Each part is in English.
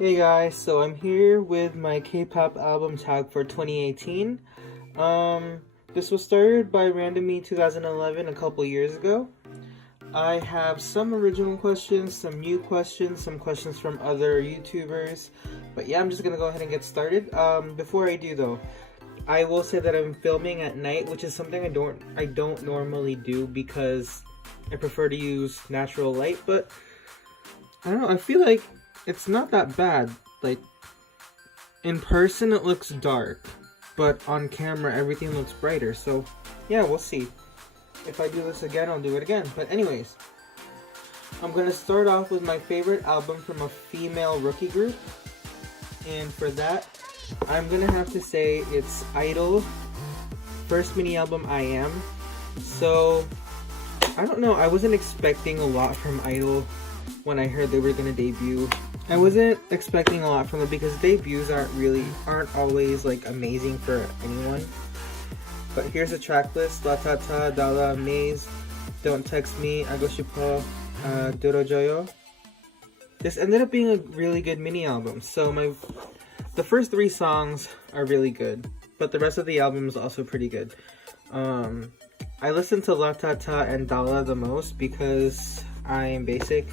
Hey guys, so I'm here with my K-pop album tag for 2018. This was started by Randomy 2011 a couple years ago. I have some original questions, some new questions, some questions from other YouTubers. But yeah, I'm just gonna go ahead and get started. Before I do though, I will say that I'm filming at night, which is something I don't normally do because I prefer to use natural light, but I don't know, I feel like it's not that bad. Like, in person it looks dark, but on camera everything looks brighter. So yeah, we'll see. If I do this again, I'll do it again. But anyways, I'm gonna start off with my favorite album from a female rookie group. And for that, I'm gonna have to say it's Idol first mini album, I Am. So I don't know, I wasn't expecting a lot from Idol when I heard they were gonna debut. I wasn't expecting a lot from them because debuts aren't always like amazing for anyone. But here's a track list: La Ta Ta, Dala, Maze, Don't Text Me, Ago Shippo, Dorojoyo. This ended up being a really good mini album. So the first 3 songs are really good, but the rest of the album is also pretty good. I listened to La Ta Ta and Dala the most because I am basic.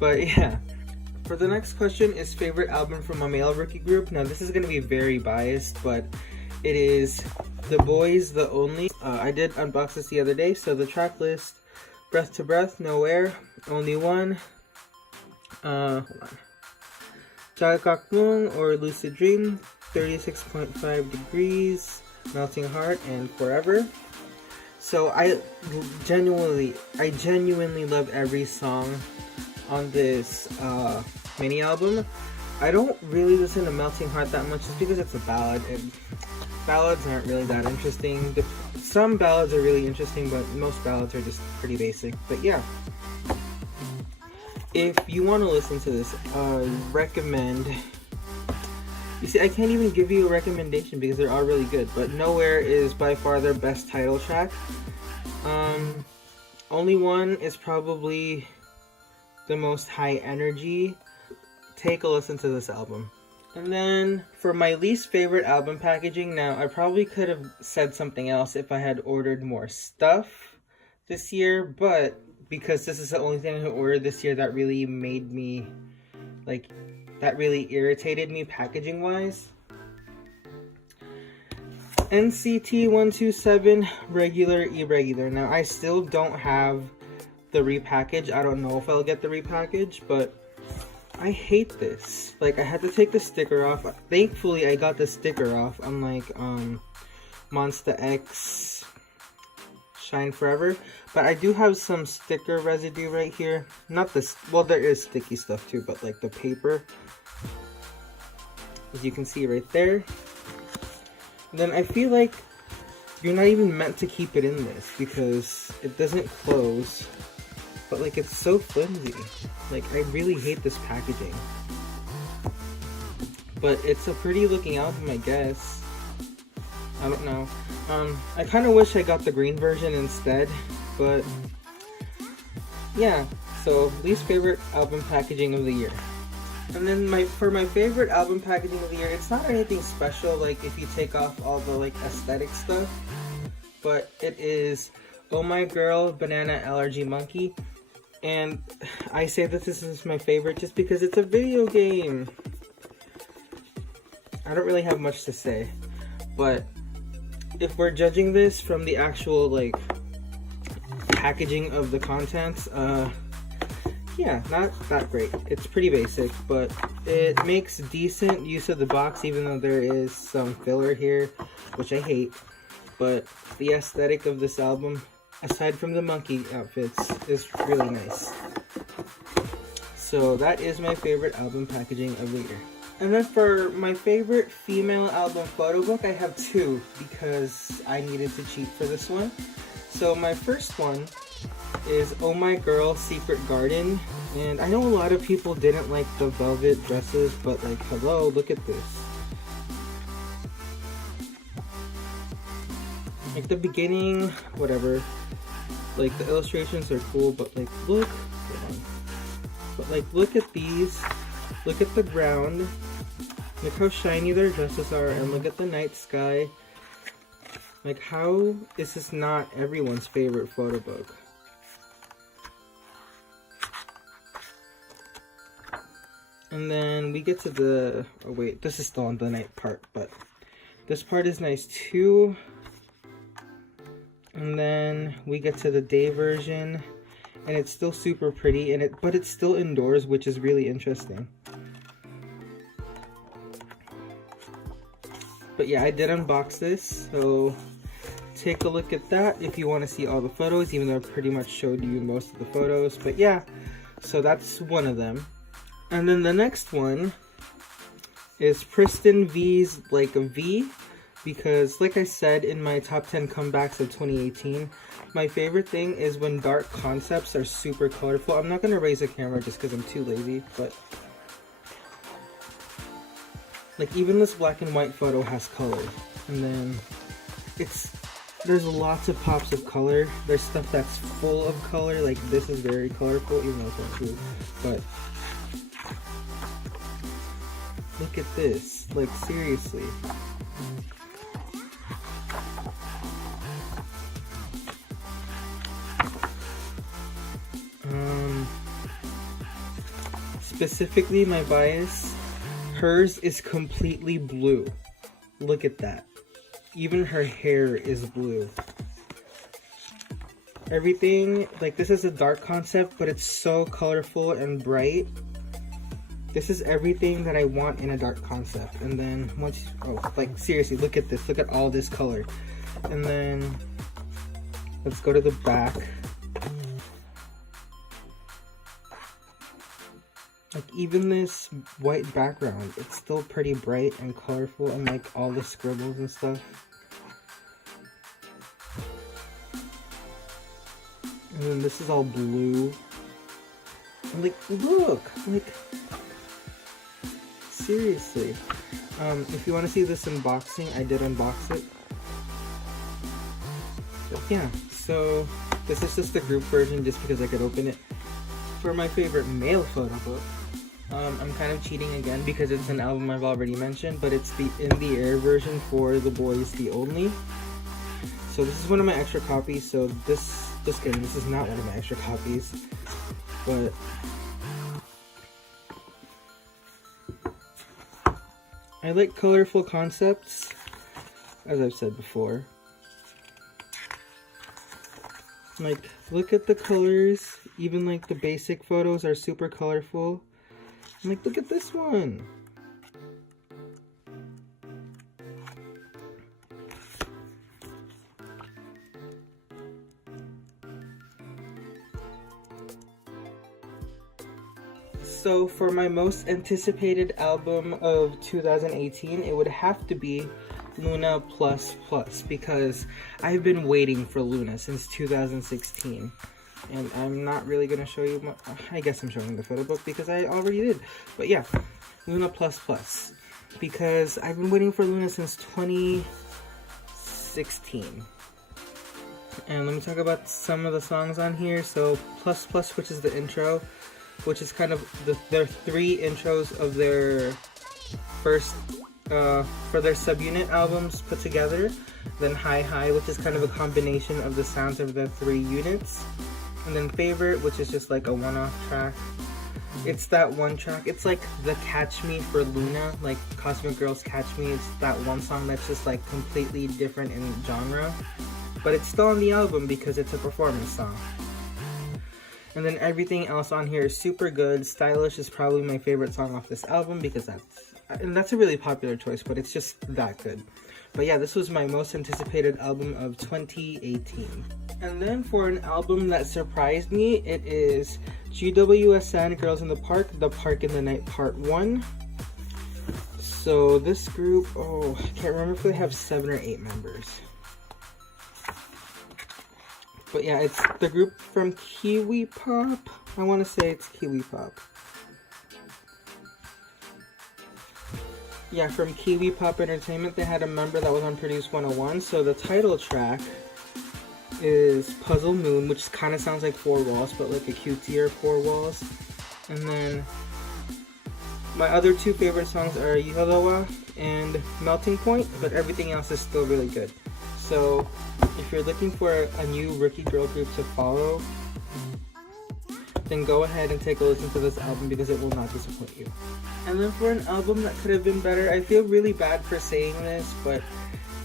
But yeah. For the next question is favorite album from a male rookie group. Now this is going to be very biased, but it is The Boys, The Only. I did unbox this the other day, so the track list: Breath to Breath, Nowhere, Only One, hold on, Jagakmung or Lucid Dream, 36.5 Degrees, Melting Heart, and Forever. So I genuinely love every song on this mini album. I don't really listen to Melting Heart that much just because it's a ballad, and ballads aren't really that interesting. Some ballads are really interesting, but most ballads are just pretty basic. But yeah, if you want to listen to this, recommend. You see, I can't even give you a recommendation because they're all really good, but Nowhere is by far their best title track. Only One is probably the most high energy. Take a listen to this album. And then for my least favorite album packaging, now I probably could have said something else if I had ordered more stuff this year, but because this is the only thing I ordered this year that really made me, that really irritated me packaging wise. NCT 127 regular irregular. Now I still don't have the repackage. I don't know if I'll get the repackage, but I hate this. Like, I had to take the sticker off. Thankfully I got the sticker off, unlike Monster X Shine Forever. But I do have some sticker residue right here. Not this, well, there is sticky stuff too, but like the paper, as you can see right there. And then I feel like you're not even meant to keep it in this because it doesn't close. But like, it's so flimsy. Like, I really hate this packaging. But it's a pretty looking album, I guess. I don't know. I kind of wish I got the green version instead. But yeah, so least favorite album packaging of the year. And then for my favorite album packaging of the year, it's not anything special, like if you take off all the like aesthetic stuff. But it is Oh My Girl, Banana Allergy Monkey. And I say that this is my favorite just because it's a video game. I don't really have much to say, but if we're judging this from the actual like packaging of the contents, yeah, not that great. It's pretty basic, but it makes decent use of the box, even though there is some filler here, which I hate. But the aesthetic of this album, aside from the monkey outfits, is really nice. So that is my favorite album packaging of the year. And then for my favorite female album photo book, I have 2 because I needed to cheat for this one. So my first one is Oh My Girl, Secret Garden. And I know a lot of people didn't like the velvet dresses, but like, hello, look at this. Like the beginning, whatever, like the illustrations are cool, but like look, hold on. But like look at these Look at the ground. Look how shiny their dresses are, and look at the night sky. Like, how is this not everyone's favorite photo book? And then we get to the, oh wait, this is still on the night part, but this part is nice too. And then we get to the day version, and it's still super pretty, and but it's still indoors, which is really interesting. But yeah, I did unbox this, so take a look at that if you want to see all the photos, even though I pretty much showed you most of the photos. But yeah, so that's one of them. And then the next one is Priston V's Like a V, because like I said in my top 10 comebacks of 2018, my favorite thing is when dark concepts are super colorful. I'm not going to raise the camera just because I'm too lazy, but like even this black and white photo has color, and then there's lots of pops of color. There's stuff that's full of color, like this is very colorful, even though it's not true, but look at this, like seriously. Specifically my bias, hers is completely blue. Look at that. Even her hair is blue. Everything, like this is a dark concept, but it's so colorful and bright. This is everything that I want in a dark concept. And then once, oh, like seriously, look at this. Look at all this color. And then let's go to the back. Like even this white background, it's still pretty bright and colorful, and like all the scribbles and stuff. And then this is all blue. And like, look! Like, seriously. If you want to see this unboxing, I did unbox it. But yeah, so this is just the group version just because I could open it. For my favorite male photo book, I'm kind of cheating again because it's an album I've already mentioned, but it's the In the Air version for The Boys The Only. So this is one of my extra copies, so just kidding, this is not one of my extra copies, but I like colorful concepts, as I've said before. Like, look at the colors, even like the basic photos are super colorful. And like, look at this one. So for my most anticipated album of 2018, it would have to be Luna Plus Plus, because I've been waiting for Luna since 2016. And I'm not really going to show you I guess I'm showing the photo book because I already did. But yeah, Luna Plus Plus, because I've been waiting for Luna since 2016. And let me talk about some of the songs on here. So Plus Plus, which is the intro, which is kind of their 3 intros of their first for their subunit albums put together. Then Hi Hi, which is kind of a combination of the sounds of their 3 units. And then Favorite, which is just like a one-off track. It's that one track. It's like the Catch Me for Luna, like Cosmic Girls' Catch Me. It's that one song that's just like completely different in genre. But it's still on the album because it's a performance song. And then everything else on here is super good. Stylish is probably my favorite song off this album because that's a really popular choice, but it's just that good. But yeah, this was my most anticipated album of 2018. And then for an album that surprised me, it is WJSN Girls in the Park in the Night Part 1. So this group, oh, I can't remember if they have 7 or 8 members. But yeah, it's the group from Kiwi Pop. I want to say it's Kiwi Pop. Yeah, from Kiwi Pop Entertainment, they had a member that was on Produce 101. So the title track is Puzzle Moon, which kind of sounds like 4 Walls, but like a cutesier 4 Walls. And then My other two favorite songs are Yiholowa and Melting Point, but everything else is still really good. So if you're looking for a new rookie girl group to follow, then go ahead and take a listen to this album because it will not disappoint you. And then for an album that could have been better, I feel really bad for saying this, but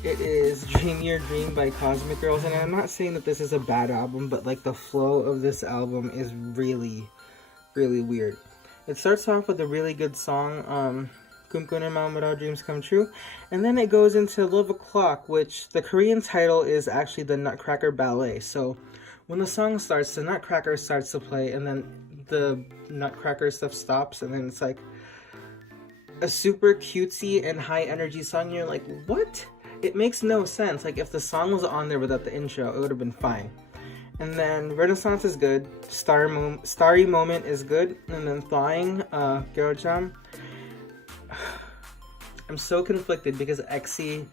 it is Dream Your Dream by Cosmic Girls. And I'm not saying that this is a bad album, but like the flow of this album is really, really weird. It starts off with a really good song, Kumkune Maomura Dreams Come True, and then it goes into Love O'Clock, which the Korean title is actually the Nutcracker Ballet. So when the song starts, the Nutcracker starts to play, and then the Nutcracker stuff stops, and then it's like a super cutesy and high energy song. You're like, what? It makes no sense. Like, if the song was on there without the intro, it would have been fine. And then Renaissance is good, Starry Moment is good, and then Thawing, Girl-chan. I'm so conflicted because EXE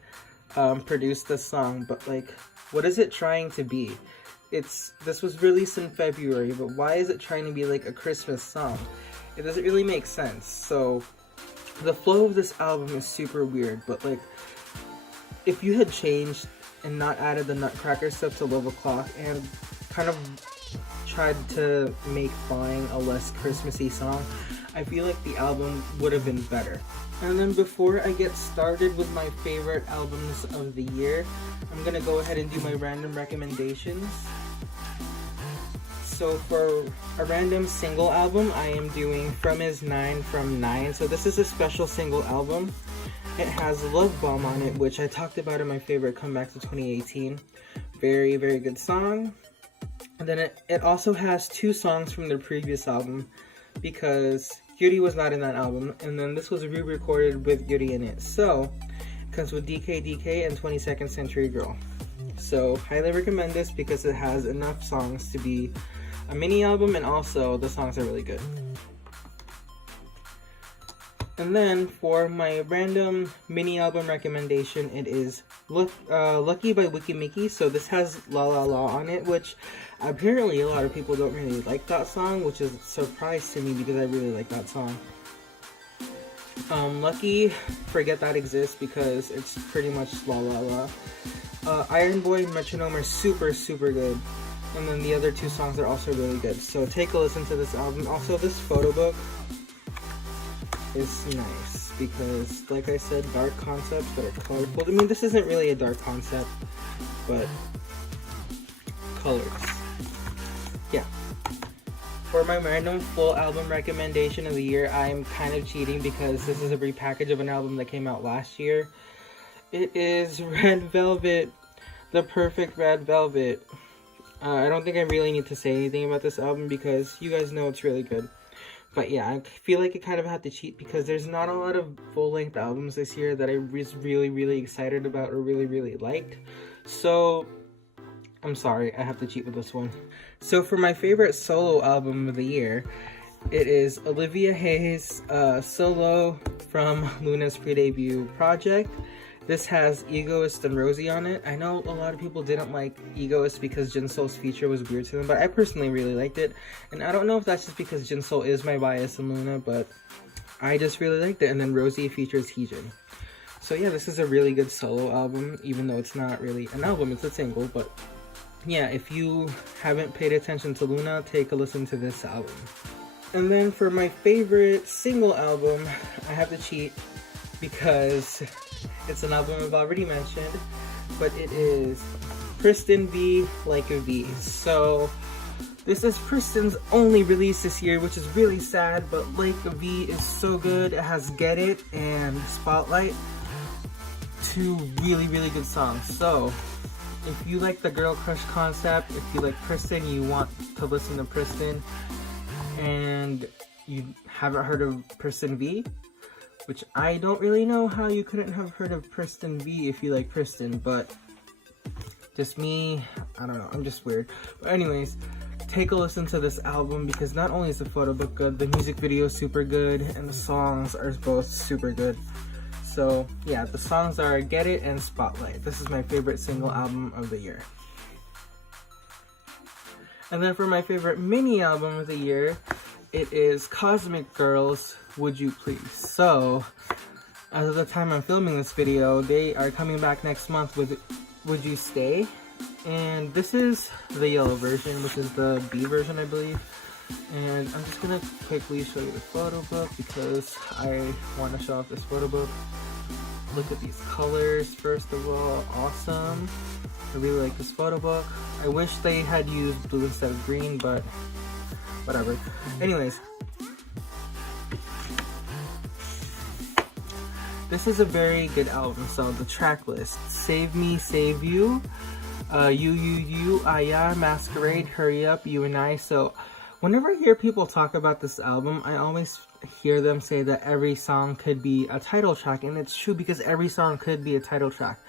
produced this song, but like, what is it trying to be? This was released in February, but why is it trying to be like a Christmas song? It doesn't really make sense. So the flow of this album is super weird, but like, if you had changed and not added the Nutcracker stuff to Love O'Clock and kind of tried to make Flying a less Christmassy song, I feel like the album would have been better. And then before I get started with my favorite albums of the year, I'm gonna go ahead and do my random recommendations. So for a random single album, I am doing From Is 9 from 9. So this is a special single album. It has Love Bomb on it, which I talked about in my favorite comeback to 2018. Very, very good song. And then it also has two songs from their previous album because Yuri was not in that album. And then this was re-recorded with Yuri in it. So it comes with DK and 22nd Century Girl. So highly recommend this because it has enough songs to be a mini album, and also the songs are really good. And then for my random mini album recommendation, it is Lucky by Wikimiki. So this has La La La on it, which apparently a lot of people don't really like that song, which is a surprise to me because I really like that song. Lucky, forget that exists because it's pretty much La La La. Iron Boy and Metronome are super, super good. And then the other two songs are also really good. So take a listen to this album. Also, this photo book is nice because, like I said, dark concepts that are colorful. I mean, this isn't really a dark concept, but colors. Yeah. For my random full album recommendation of the year, I'm kind of cheating because this is a repackage of an album that came out last year. It is Red Velvet, The Perfect Red Velvet. I don't think I really need to say anything about this album because you guys know it's really good. But yeah, I feel like I kind of have to cheat because there's not a lot of full-length albums this year that I was really, really excited about or really, really liked. So, I'm sorry, I have to cheat with this one. So for my favorite solo album of the year, it is Olivia Hayes' solo from Luna's pre-debut project. This has Egoist and Rosie on it. I know a lot of people didn't like Egoist because Jinsoul's feature was weird to them, but I personally really liked it. And I don't know if that's just because Jinsoul is my bias in Luna, but I just really liked it. And then Rosie features Heejin. So yeah, this is a really good solo album, even though it's not really an album, it's a single. But yeah, if you haven't paid attention to Luna, take a listen to this album. And then for my favorite single album, I have to cheat because it's an album I've already mentioned, but it is Kristen V, Like a V. So this is Kristen's only release this year, which is really sad, but Like a V is so good. It has Get It and Spotlight, two really, really good songs. So if you like the girl crush concept, if you like Kristen, you want to listen to Kristen, and you haven't heard of Kristen V, which I don't really know how you couldn't have heard of Kristen V if you like Kristen, but just me, I don't know, I'm just weird. But anyways, take a listen to this album because not only is the photo book good, the music video is super good, and the songs are both super good. So yeah, the songs are Get It and Spotlight. This is my favorite single album of the year. And then for my favorite mini album of the year, it is Cosmic Girls, Would You Please. So, as of the time I'm filming this video, they are coming back next month with Would You Stay? And this is the yellow version, which is the B version, I believe. And I'm just gonna quickly show you the photo book because I want to show off this photo book. Look at these colors, first of all, awesome. I really like this photo book. I wish they had used blue instead of green, but whatever. Anyways, this is a very good album. So the track list: Save Me, Save You, You, Aya, Masquerade, Hurry Up, You and I. So whenever I hear people talk about this album, I always hear them say that every song could be a title track, and it's true because every song could be a title track.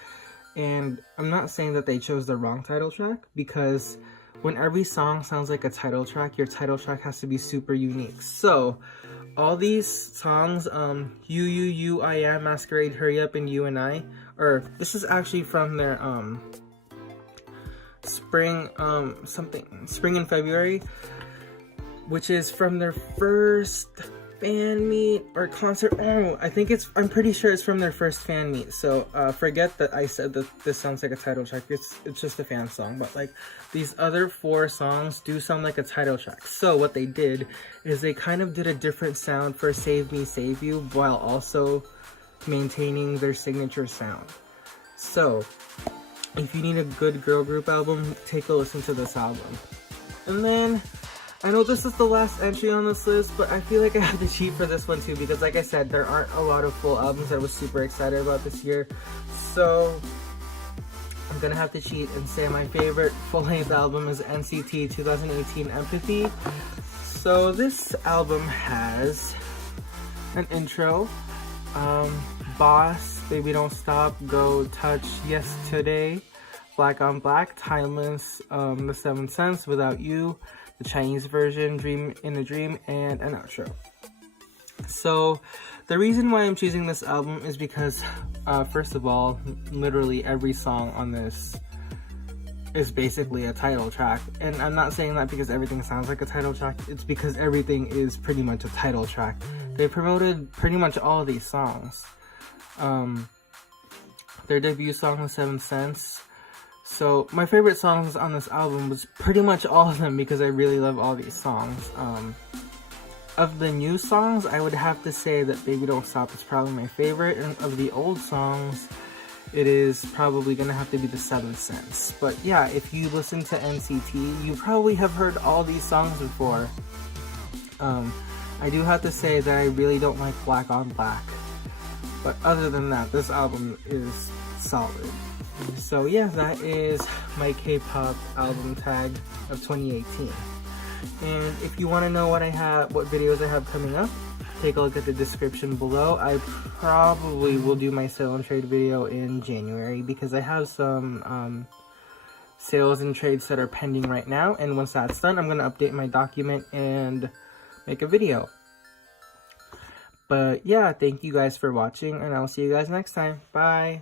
And I'm not saying that they chose the wrong title track, because when every song sounds like a title track, your title track has to be super unique. So all these songs, You, I Am, Masquerade, Hurry Up, and You and I, this is actually from their Spring in February, which is from their first fan meet or concert. I'm pretty sure it's from their first fan meet. So forget that I said that this sounds like a title track. It's just a fan song, but like these other 4 songs do sound like a title track. So what they did is they kind of did a different sound for Save Me, Save You, while also maintaining their signature sound. So if you need a good girl group album, take a listen to this album. And then I know this is the last entry on this list, but I feel like I have to cheat for this one too, because like I said, there aren't a lot of full albums that I was super excited about this year. So I'm gonna have to cheat and say my favorite full-length album is NCT 2018 Empathy. So this album has an intro, Boss, Baby Don't Stop, Go, Touch, Yesterday, Black on Black, Timeless, The 7th Sense, Without You, the Chinese version, Dream in a Dream, and an outro. So the reason why I'm choosing this album is because first of all, literally every song on this is basically a title track, and I'm not saying that because everything sounds like a title track. It's because everything is pretty much a title track. They promoted pretty much all of these songs. Their debut song, The 7th Sense. So my favorite songs on this album was pretty much all of them because I really love all these songs. Of the new songs, I would have to say that Baby Don't Stop is probably my favorite, and of the old songs, it is probably gonna have to be The 7th Sense. But yeah, if you listen to NCT, you probably have heard all these songs before. I do have to say that I really don't like Black on Black, but other than that, this album is solid. So yeah, that is my K-pop album tag of 2018. And if you want to know what videos I have coming up, take a look at the description below. I probably will do my sale and trade video in January because I have some sales and trades that are pending right now, and once that's done, I'm going to update my document and make a video. But yeah, thank you guys for watching, and I'll see you guys next time. Bye!